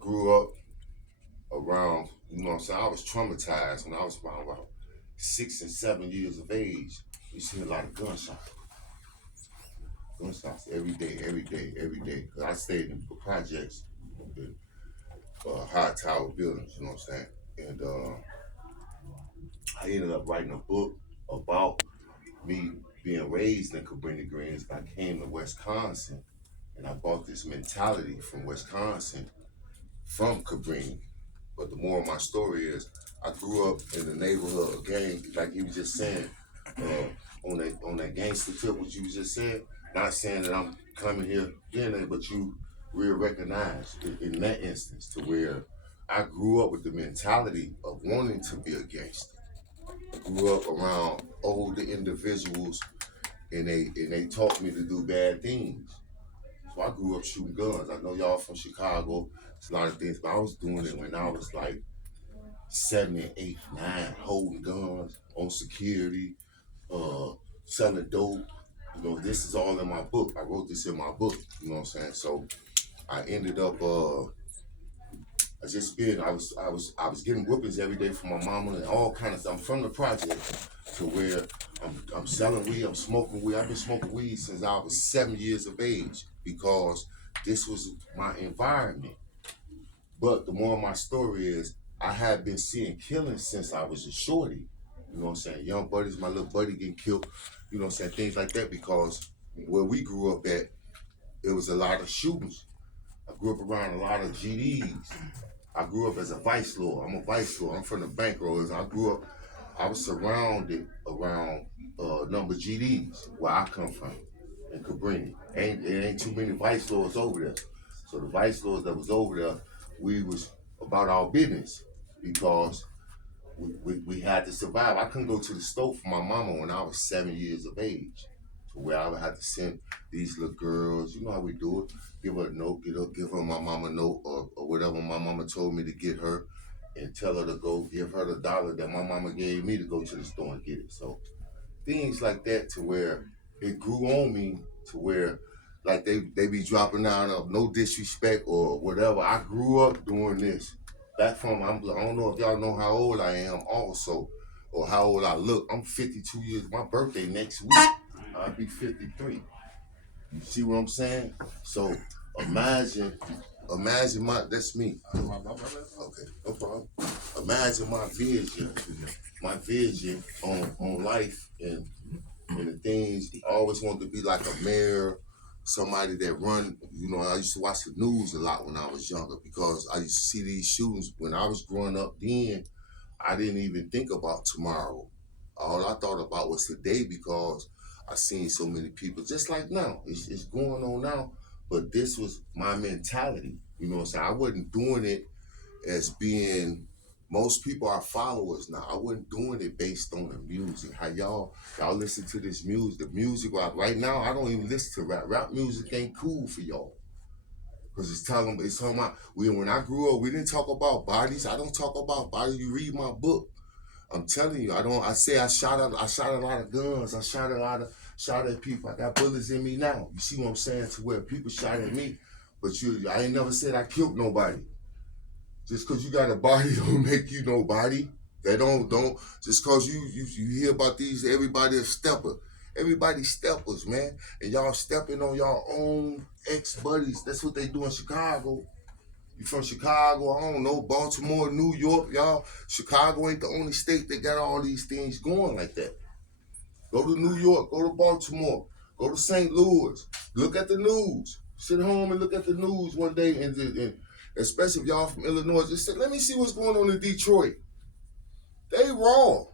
grew up around, you know what I'm saying? I was traumatized when I was around about 6 and 7 years of age. You see a lot of gunshots every day, every day, every day. Cause I stayed in the projects, the high tower buildings, you know what I'm saying? And I ended up writing a book about me being raised in Cabrini Greens. I came to Wisconsin and I bought this mentality from Wisconsin, from Cabrini. But the moral of my story is, I grew up in the neighborhood of gang, like you was just saying, on that gangster tip, what you was just saying. Not saying that I'm coming here being there, but you real recognize in that instance to where I grew up with the mentality of wanting to be a gangster. I grew up around older individuals, and they taught me to do bad things. So I grew up shooting guns. I know y'all from Chicago. It's a lot of things, but I was doing it when I was like 7 and 8, 9, holding guns on security, uh, selling dope. This is all in my book. I wrote this in my book. You know what I'm saying? So I ended up I was getting whoopings every day from my mama and all kinds of stuff. I'm from the project to where I'm selling weed, I'm smoking weed. I've been smoking weed since I was 7 years of age because this was my environment. But the more of my story is, I had been seeing killings since I was a shorty. You know what I'm saying? Young buddies, my little buddy getting killed, you know what I'm saying? Things like that because where we grew up at, it was a lot of shootings. I grew up around a lot of GDs. I grew up as a vice lord. I'm a vice lord. I'm from the bankrollers. I was surrounded around number GDs where I come from in Cabrini. It ain't too many vice lords over there. So the vice lords that was over there, we was about our business because we had to survive. I couldn't go to the store for my mama when I was 7 years of age. To where I would have to send these little girls, you know how we do it, give her a note, give her my mama a note or whatever my mama told me to get her and tell her to go give her the dollar that my mama gave me to go to the store and get it. So things like that to where it grew on me to where like they be dropping down of no disrespect or whatever. I grew up doing this. Back from I don't know if y'all know how old I am also or how old I look. I'm 52 years. My birthday next week. I'll be 53. You see what I'm saying? So imagine, imagine that's me. Okay, no problem. Imagine my vision on life and the things. I always wanted to be like a mayor, somebody that run. I used to watch the news a lot when I was younger because I used to see these shootings when I was growing up. Then I didn't even think about tomorrow. All I thought about was today because I seen so many people. Just like now, it's going on now. But this was my mentality. You know what I'm saying? I wasn't doing it as being, most people are followers now. I wasn't doing it based on the music. How y'all listen to this music. The music right now, I don't even listen to rap. Rap music ain't cool for y'all. Because it's talking about, when I grew up, we didn't talk about bodies. I don't talk about bodies. You read my book. I'm telling you, I say I shot a lot of guns. Shot at people. I got bullets in me now. You see what I'm saying? To where people shot at me, but I ain't never said I killed nobody. Just cause you got a body don't make you nobody. They don't just cause you hear about these, everybody a stepper. Everybody steppers, man. And y'all stepping on y'all own ex-buddies. That's what they do in Chicago. You from Chicago, I don't know, Baltimore, New York, y'all. Chicago ain't the only state that got all these things going like that. Go to New York, go to Baltimore, go to St. Louis. Look at the news. Sit home and look at the news one day, and especially if y'all from Illinois, just say, let me see what's going on in Detroit. They raw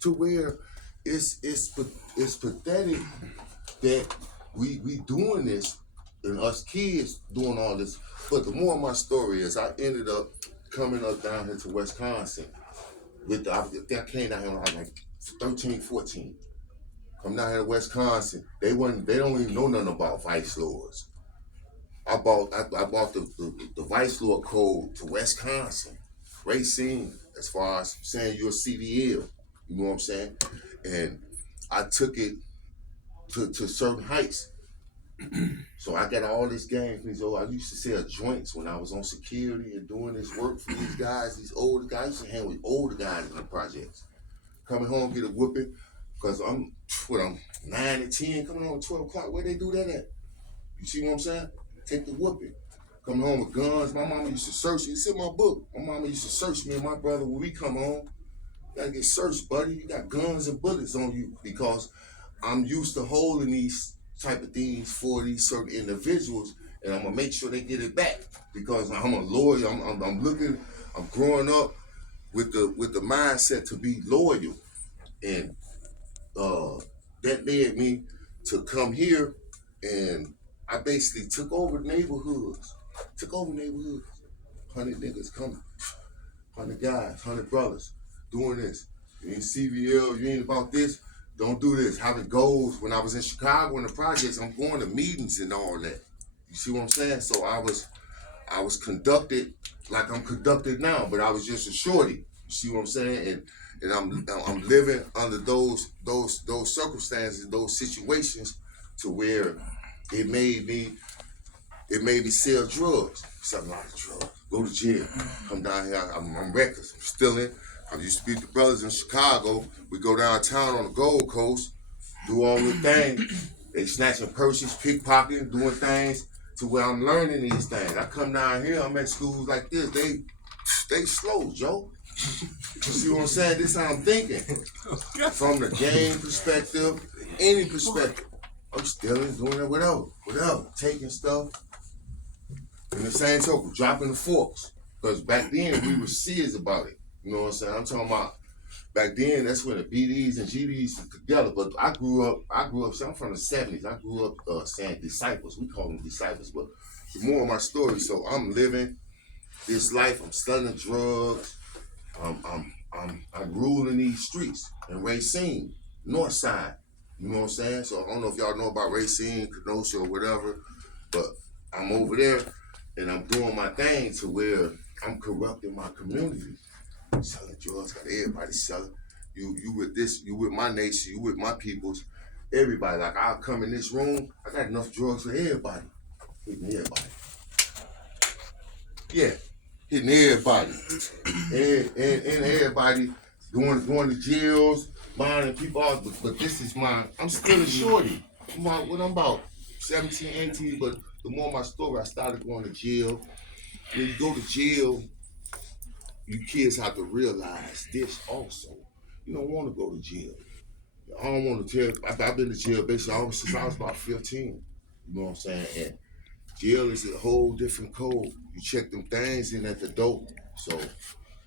to where it's pathetic that we doing this and us kids doing all this. But the more of my story is, I ended up coming up down here to Wisconsin. I came down here when I was like 13, 14. Come down here to Wisconsin. They don't even know nothing about vice lords. I bought the vice lord code to Wisconsin. Racine, as far as saying you're a CDL. You know what I'm saying? And I took it to certain heights. So I got all this game for these old. I used to sell joints when I was on security and doing this work for these guys, these older guys. I used to hang with older guys in the projects. Coming home, get a whooping, because I'm 9 to 10, coming home at 12 o'clock. Where they do that at? You see what I'm saying? Take the whooping. Coming home with guns. My mama used to search me. It's in my book. My mama used to search me and my brother when we come home. You gotta get searched, buddy. You got guns and bullets on you, because I'm used to holding these type of things for these certain individuals, and I'm gonna make sure they get it back, because I'm a lawyer. I'm growing up with the mindset to be loyal, and uh, that led me to come here, and I basically took over neighborhoods. 100 niggas coming, 100 guys, 100 brothers doing this. You ain't CVL, you ain't about this. Don't do this. How it goes. When I was in Chicago in the projects, I'm going to meetings and all that. You see what I'm saying? So I was conducted like I'm conducted now, but I was just a shorty. You see what I'm saying? And I'm living under those circumstances, those situations, to where it made me sell drugs, sell a lot of drugs, go to jail, come down here. I'm reckless. I'm stealing. I used to beat the brothers in Chicago. We go downtown on the Gold Coast, do all the things. They snatching purses, pickpocketing, doing things to where I'm learning these things. I come down here, I'm at schools like this. They slow, Joe. You see what I'm saying? This is how I'm thinking. From the game perspective, any perspective. I'm stealing, doing it, whatever. Taking stuff. In the same token, dropping the forks. Because back then, we were serious about it. You know what I'm saying? I'm talking about back then, that's when the BDs and GDs were together. But I grew up, see, I'm from the 70s. I grew up saying disciples. We call them disciples. But the more of my story, so I'm living this life. I'm selling drugs. I'm ruling these streets in Racine, North Side. You know what I'm saying? So I don't know if y'all know about Racine, Kenosha, or whatever, but I'm over there and I'm doing my thing to where I'm corrupting my community. Selling drugs, got everybody selling. You with this, you with my nation, you with my peoples, everybody. Like, I'll come in this room, I got enough drugs for everybody. Hitting everybody. Yeah, hitting everybody. And everybody going to jails, buying people out. But this is mine. I'm still a shorty. I'm about 17, 18, but the more my story, I started going to jail. When you go to jail, you kids have to realize this also. You don't want to go to jail. I don't want to tell. I've been to jail basically almost since I was about 15. You know what I'm saying? And jail is a whole different code. You check them things in at the door. So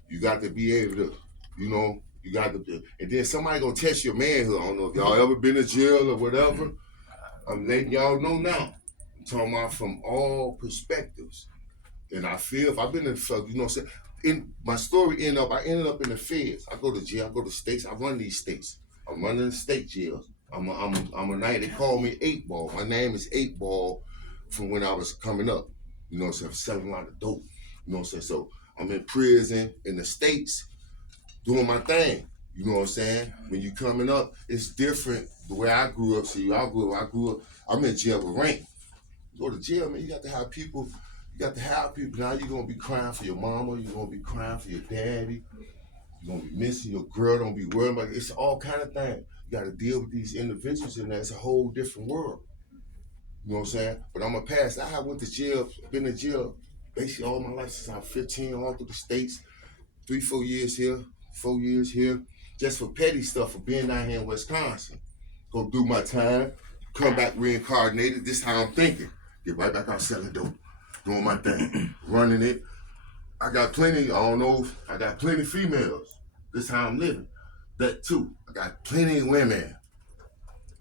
you got to be able to, you got to, and then somebody gonna test your manhood. I don't know if y'all ever been to jail or whatever. I'm letting y'all know now. I'm talking about from all perspectives. And I feel if I've been in, you know what I'm saying? In my story I ended up in the feds. I go to jail, I go to states, I run these states. I'm running the state jails. I'm a knight. They call me 8 Ball. My name is 8 Ball from when I was coming up. You know what I'm saying? Selling a lot of dope. You know what I'm saying? So I'm in prison in the states doing my thing. You know what I'm saying? When you coming up, it's different the way I grew up. See, I grew up, I'm in jail with rank. You go to jail, man, you got to have people. Now you're gonna be crying for your mama, you're gonna be crying for your daddy, you're gonna be missing your girl, don't be worried about it. It's all kind of things. You gotta deal with these individuals, and that's a whole different world. You know what I'm saying? But I'm a pass. I went to jail, been in jail basically all my life since I was 15, all through the States, 3, 4 years here, 4 years here, just for petty stuff, for being down here in Wisconsin. Go do my time, come back reincarnated. This is how I'm thinking. Get right back out selling dope, doing my thing, running it. I got plenty females. This is how I'm living. That too. I got plenty of women.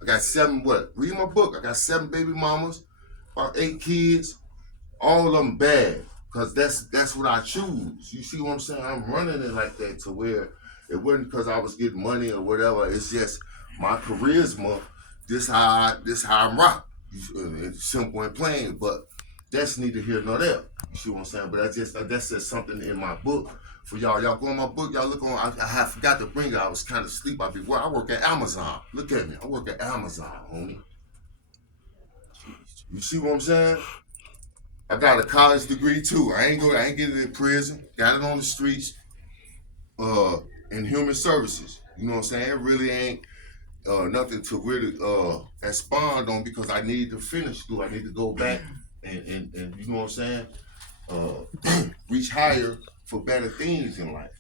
I got 7, read my book. I got 7 baby mamas, about 8 kids, all of them bad. Cause that's what I choose. You see what I'm saying? I'm running it like that to where it wasn't because I was getting money or whatever. It's just my charisma. This how I'm rock. It's simple and plain, but that's neither here nor there. You see what I'm saying? But that's just something in my book for y'all. Y'all go on my book. Y'all look on. I have forgot to bring it. I was kind of asleep. I work at Amazon. Look at me. I work at Amazon, homie. You see what I'm saying? I got a college degree too. I ain't get it in prison. Got it on the streets, in human services. You know what I'm saying? It really ain't nothing to really expound on because I need to finish school. I need to go back and you know what I'm saying? Reach higher for better things in life.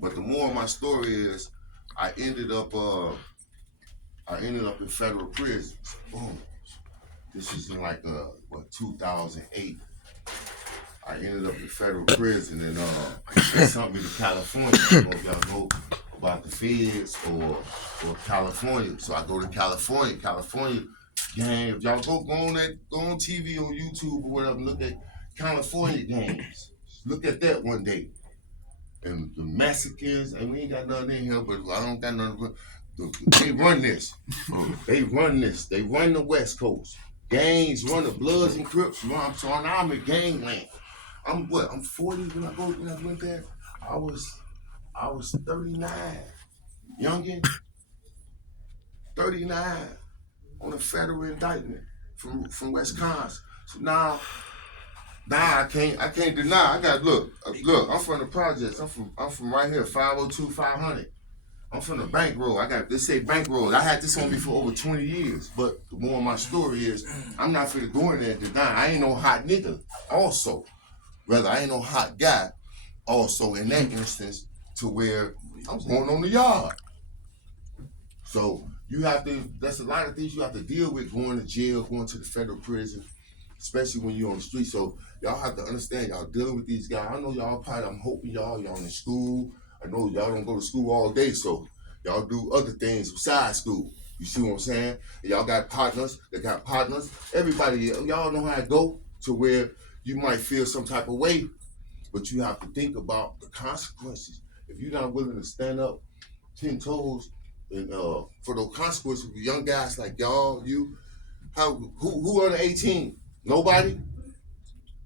But the more of my story is, I ended up in federal prison. Boom. This is in like 2008. I ended up in federal prison and they sent me to California. I don't know if y'all know about the feds or California. So I go to California. California gang. If y'all go on TV on YouTube or whatever, look at California gangs. Look at that one day. And the Mexicans, and we ain't got nothing in here, but I don't got nothing. They run this. They run this. They run the West Coast. Gangs run the Bloods and Crips run. So now I'm in gangland. I'm 40 when I went there. I was 39. Youngin, 39 on a federal indictment from Wisconsin. So now I can't deny. I got look. I'm from the projects. I'm from right here, 502, 500. I'm from the bank road. They say bank road. I had this on me for over 20 years. But the more of my story is, I'm not finna go in there and deny. I ain't no hot nigga. Also, rather, I ain't no hot guy. Also, in that instance, to where I'm going on the yard. So that's a lot of things you have to deal with going to jail, going to the federal prison, especially when you're on the street. So y'all have to understand, y'all dealing with these guys. I know y'all probably, I'm hoping y'all in school. I know y'all don't go to school all day, so y'all do other things besides school. You see what I'm saying? And y'all got partners, they got partners. Everybody, y'all know how to go to where you might feel some type of way, but you have to think about the consequences. If you're not willing to stand up 10 toes and for those consequences with young guys like y'all, who under 18? Nobody?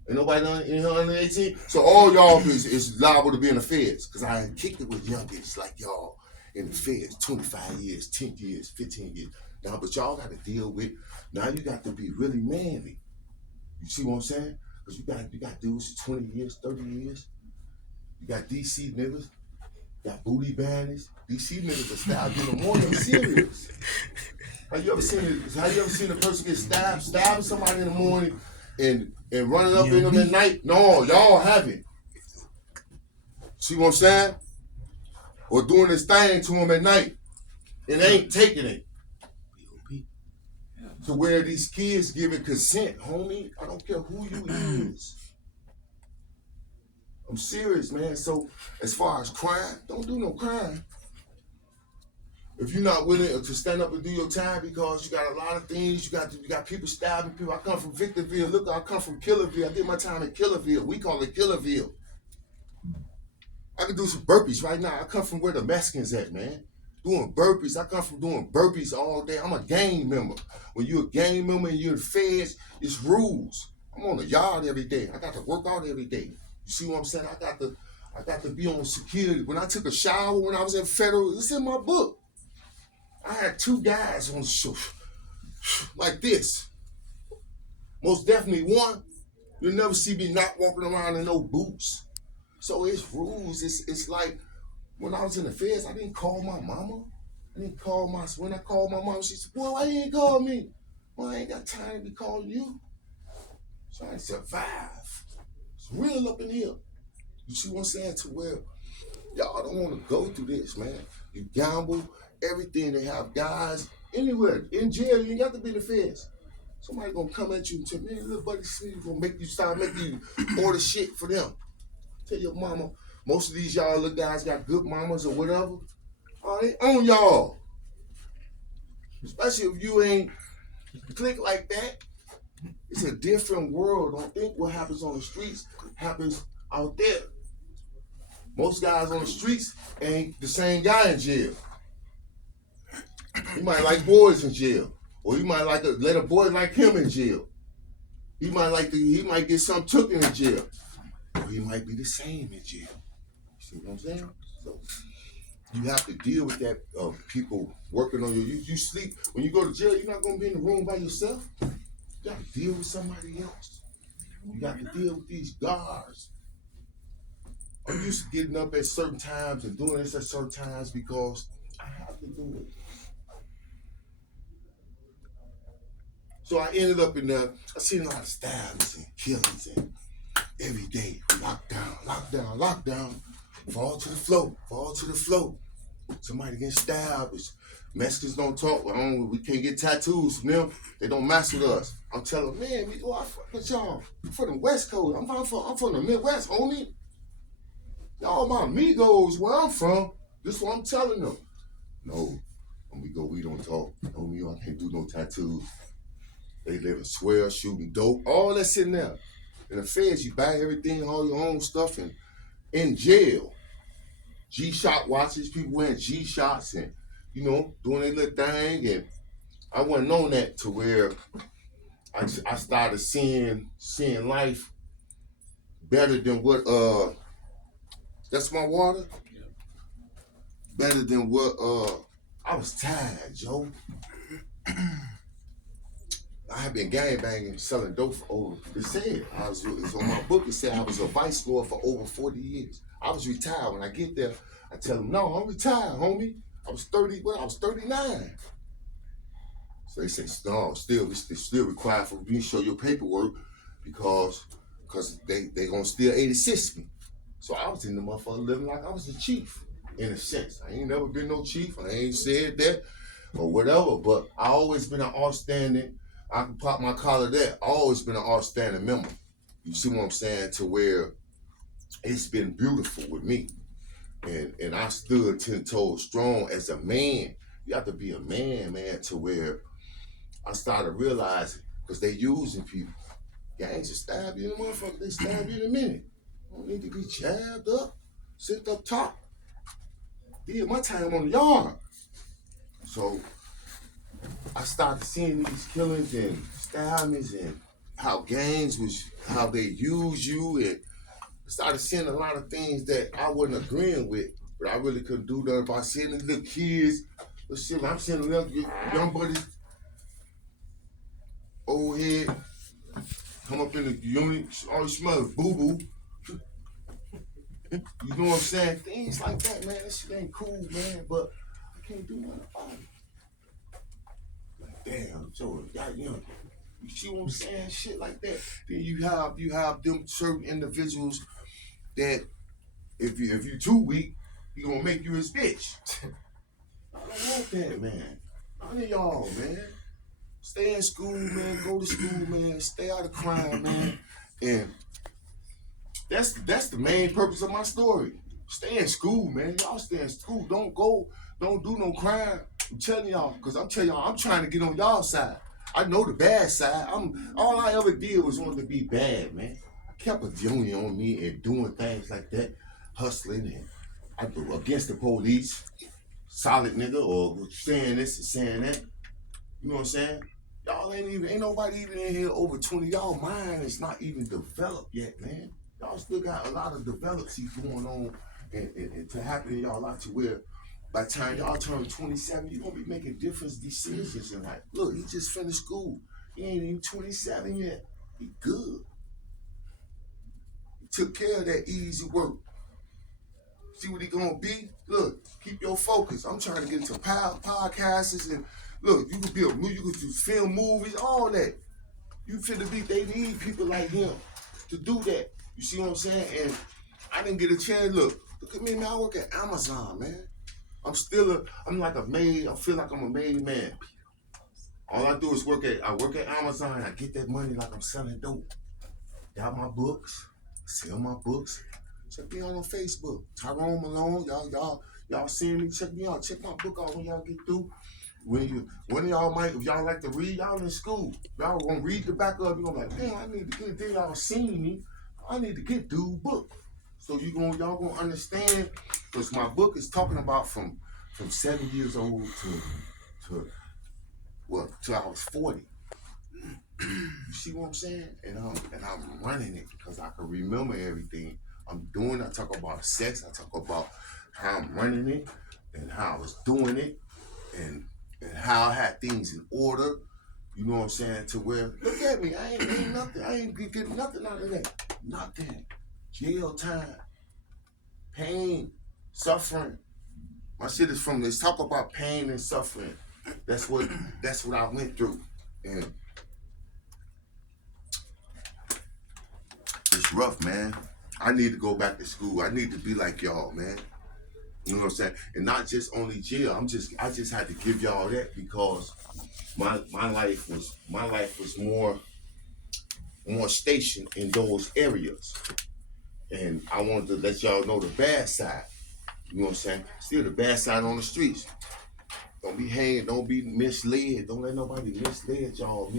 Ain't nobody under 18? So all y'all is liable to be in the feds. Cause I kicked it with youngins like y'all in the feds, 25 years, 10 years, 15 years. Now, but y'all gotta deal with, now you got to be really manly. You see what I'm saying? Cause you got dudes 20 years, 30 years. You got DC niggas, got booty bandits. DC niggas are stabbed in the morning. I'm serious. Have you ever seen a person get stabbing somebody in the morning and running up in them at night? No, y'all haven't. See what I'm saying? Or doing this thing to them at night and ain't taking it. To where these kids giving consent, homie. I don't care who you is. I'm serious, man. So as far as crime, don't do no crime. If you're not willing to stand up and do your time because you got a lot of things, you got people stabbing people. I come from Victorville. Look, I come from Killerville. I did my time in Killerville. We call it Killerville. I can do some burpees right now. I come from where the Mexicans at, man. Doing burpees. I come from doing burpees all day. I'm a gang member. When you're a gang member and you're the feds, it's rules. I'm on the yard every day. I got to work out every day. You see what I'm saying? I got to be on security. When I took a shower when I was in federal, it's in my book. I had 2 guys on the show like this. Most definitely one. You'll never see me not walking around in no boots. So it's rules. It's like when I was in the feds, I didn't call my mama. When I called my mom, she said, boy, why you ain't call me? Well, I ain't got time to be calling you. Trying to survive. It's real up in here. You see what I'm saying? To where y'all don't want to go through this, man. You gamble, everything. They have guys anywhere. In jail, you ain't got to be in the feds. Somebody gonna come at you and tell me, little buddy, see, gonna make you order shit for them. Tell your mama, most of these y'all little guys got good mamas or whatever. Oh, they own y'all. Especially if you ain't click like that. It's a different world. Don't think what happens on the streets happens out there. Most guys on the streets ain't the same guy in jail. He might like boys in jail. Or he might let a boy like him in jail. He might get something took in jail. Or he might be the same in jail. You see what I'm saying? So you have to deal with that people working on you. You sleep. When you go to jail, you're not gonna be in the room by yourself. You got to deal with somebody else. You got to deal with these guards. I'm used to getting up at certain times and doing this at certain times because I have to do it. So I ended up in there. I seen a lot of stabbings and killings and every day lockdown, lockdown, lockdown. Fall to the floor, fall to the floor. Somebody getting stabbed. Mexicans don't talk. We can't get tattoos from them. They don't mess with us. I'm telling them, man, I fuck with y'all. I'm from the West Coast. I'm from the Midwest, homie. Y'all my amigos where I'm from. This is what I'm telling them. No, when we don't talk. Homie, I can't do no tattoos. They live in swear, shooting dope, all that's sitting there. In the feds, you buy everything, all your own stuff, and in jail. G-Shock watches, people wearing G-Shocks and, doing their little thing. And I wasn't on that to where I started seeing life better than what, that's my water? Yeah. Better than what, I was tired, Joe. I had been gangbanging, selling dope for over, it's on my book, it said I was a vice lord for over 40 years. I was retired. When I get there, I tell them, no, I'm retired, homie. I was 39. So they say, no, it's still required for me to show your paperwork because they gonna still 86 me. So I was in the motherfucker living like I was the chief, in a sense. I ain't never been no chief. I ain't said that or whatever, but I always been an outstanding, I can pop my collar there. I always been an outstanding member. You see what I'm saying? To where it's been beautiful with me. And I stood 10 toes strong as a man. You have to be a man, to where I started realizing, because they using people. Gangs will stab you in the motherfucker, they stab you in a minute. You don't need to be jabbed up, sit up top. Did my time on the yard. So I started seeing these killings and stabbings and how gangs how they use you, and I started seeing a lot of things that I wasn't agreeing with, but I really couldn't do nothing about seeing the little kids. I'm seeing the little young buddies, old head, come up in the unit, all you smell is boo-boo. You know what I'm saying? Things like that, man, that shit ain't cool, man, but I can't do nothing about it. Like, damn, so you see what I'm saying? Shit like that. Then you have them certain individuals that if you too weak, he gonna make you his bitch. I don't want that, man. None of y'all, man. Stay in school, man. Go to school, man. Stay out of crime, man. And that's the main purpose of my story. Stay in school, man. Y'all stay in school. Don't do no crime. I'm telling y'all, because I'm trying to get on y'all side. I know the bad side. All I ever did was want to be bad, man. I kept a junior on me and doing things like that, hustling and I do against the police, solid nigga, or saying this and saying that. You know what I'm saying? Y'all ain't nobody even in here over 20. Y'all mind is not even developed yet, man. Y'all still got a lot of developments going on and to happen in y'all life to where by the time y'all turn 27, you're gonna be making different decisions in life. Look, he just finished school. He ain't even 27 yet. He good. He took care of that easy work. See what he gonna be? Look, keep your focus. I'm trying to get into podcasts and look, you could do film movies, all that. You finna be, they need people like him to do that. You see what I'm saying? And I didn't get a chance. Look at me, man. I work at Amazon, man. I'm like a maid. I feel like I'm a made man. All I do is work at Amazon. I get that money like I'm selling dope. Got my books, sell my books. Check me out on Facebook. Tyrone Malone, y'all seeing me? Check me out. Check my book out when y'all get through. When of y'all might, if y'all like to read, y'all in school. Y'all gonna read the back of it. You're gonna be like, damn, I need to get there. Y'all seen me. I need to get dude book. So y'all gonna understand, because my book is talking about from 7 years old till I was 40. You see what I'm saying? And I'm running it because I can remember everything I'm doing. I talk about sex. I talk about how I'm running it and how I was doing it and how I had things in order. You know what I'm saying? To where, look at me, I ain't nothing. I ain't getting nothing out of that. Nothing. Jail time, pain, suffering. My shit is from, let's talk about pain and suffering. That's what I went through. And it's rough, man. I need to go back to school. I need to be like y'all, man. You know what I'm saying? And not just only jail. I just had to give y'all that because my life was more stationed in those areas. And I wanted to let y'all know the bad side. You know what I'm saying? Still the bad side on the streets. Don't be hanging, don't be misled. Don't let nobody mislead y'all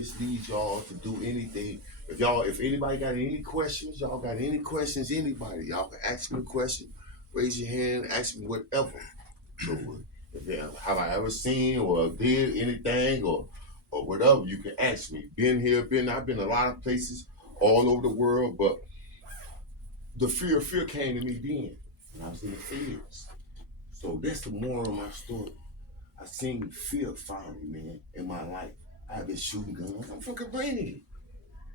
to do anything. If anybody got any questions, y'all got any questions, anybody, y'all can ask me a question. Raise your hand, ask me whatever. So have I ever seen or did anything or whatever, you can ask me. I've been a lot of places all over the world, but the fear came to me then when I was in the fields. So that's the moral of my story. I seen fear finally, man, in my life. I've been shooting guns. I'm fucking brainy.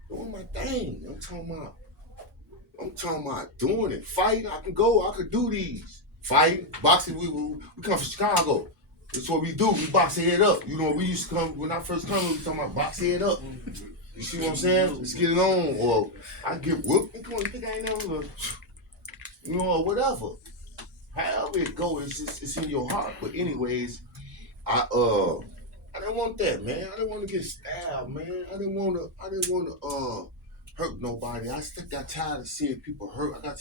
Doing my thing. I'm talking about doing it. Fighting, I could do these. Fighting, boxing, we come from Chicago. That's what we do. We box head up. You know, we used to come, when I first come, we talking about box head up. You see what I'm saying? Let's get it on. Or I get whooped. Come on, you think I ain't never, you know, or whatever. However it goes, it's in your heart. But anyways, I didn't want that, man. I didn't want to get stabbed, man. I didn't want to hurt nobody. I still got tired of seeing people hurt. I got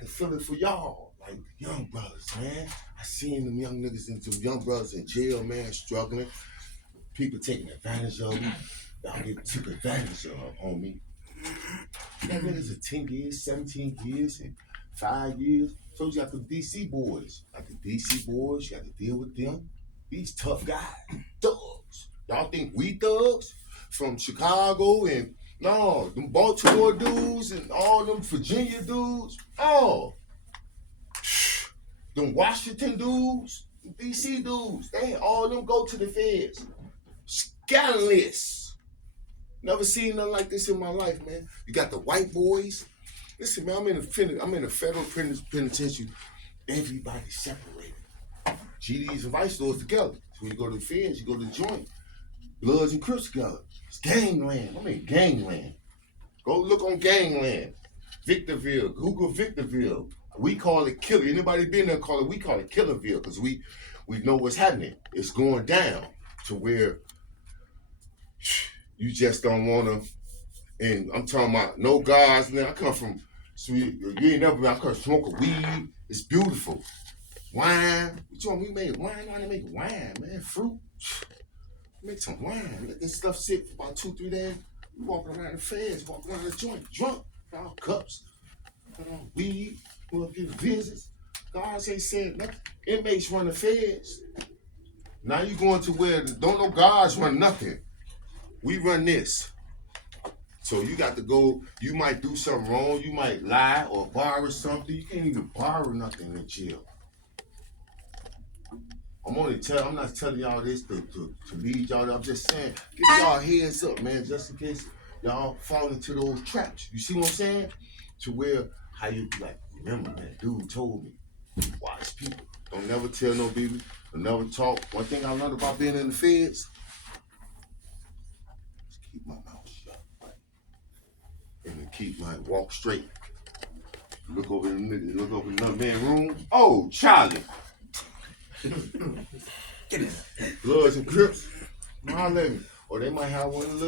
the feeling for y'all, like young brothers, man. I seen them young niggas and some young brothers in jail, man, struggling. People taking advantage of them. Y'all get took advantage of, homie. That niggas are 10 years, 17 years, and 5 years. So you got the DC boys. You got to deal with them. These tough guys, thugs. Y'all think we thugs from Chicago and no, them Baltimore dudes and all them Virginia dudes. Oh, them Washington dudes, DC dudes. They all them go to the feds. Scandalous. Never seen nothing like this in my life, man. You got the white boys. Listen, man, I'm in a federal penitentiary. Everybody separated. GDs and vice lords together. So when you go to the feds, you go to the joint. Bloods and Crips together. It's gangland. I'm in gangland. Go look on gangland. Victorville. Google Victorville. We call it killer. Anybody been there we call it Killerville because we know what's happening. It's going down to where you just don't want to. And I'm talking about no guys, man. I come from, you ain't never been, I come smoke a weed. It's beautiful. Wine. We made wine. I didn't make wine, man. Fruit. Make some wine. Let this stuff sit for about 2-3 days. We walking around the feds, walking around the joint, drunk. Got all cups. Got all weed. We up getting visits. Guys ain't saying nothing. Inmates run the feds. Now you going to where don't no guards run nothing. We run this. So you got to go, you might do something wrong, you might lie or borrow something. You can't even borrow nothing in jail. I'm not telling y'all this to lead y'all. I'm just saying, get y'all heads up, man, just in case y'all fall into those traps. You see what I'm saying? To where, how you be like, remember that dude told me, wise people, don't never tell no baby, don't never talk. One thing I learned about being in the feds, is keep my mouth shut, right? And keep my walk straight. Look over another man's room. Oh, Charlie. Get in. Bloods and Crips. Holler at me. Or they might have one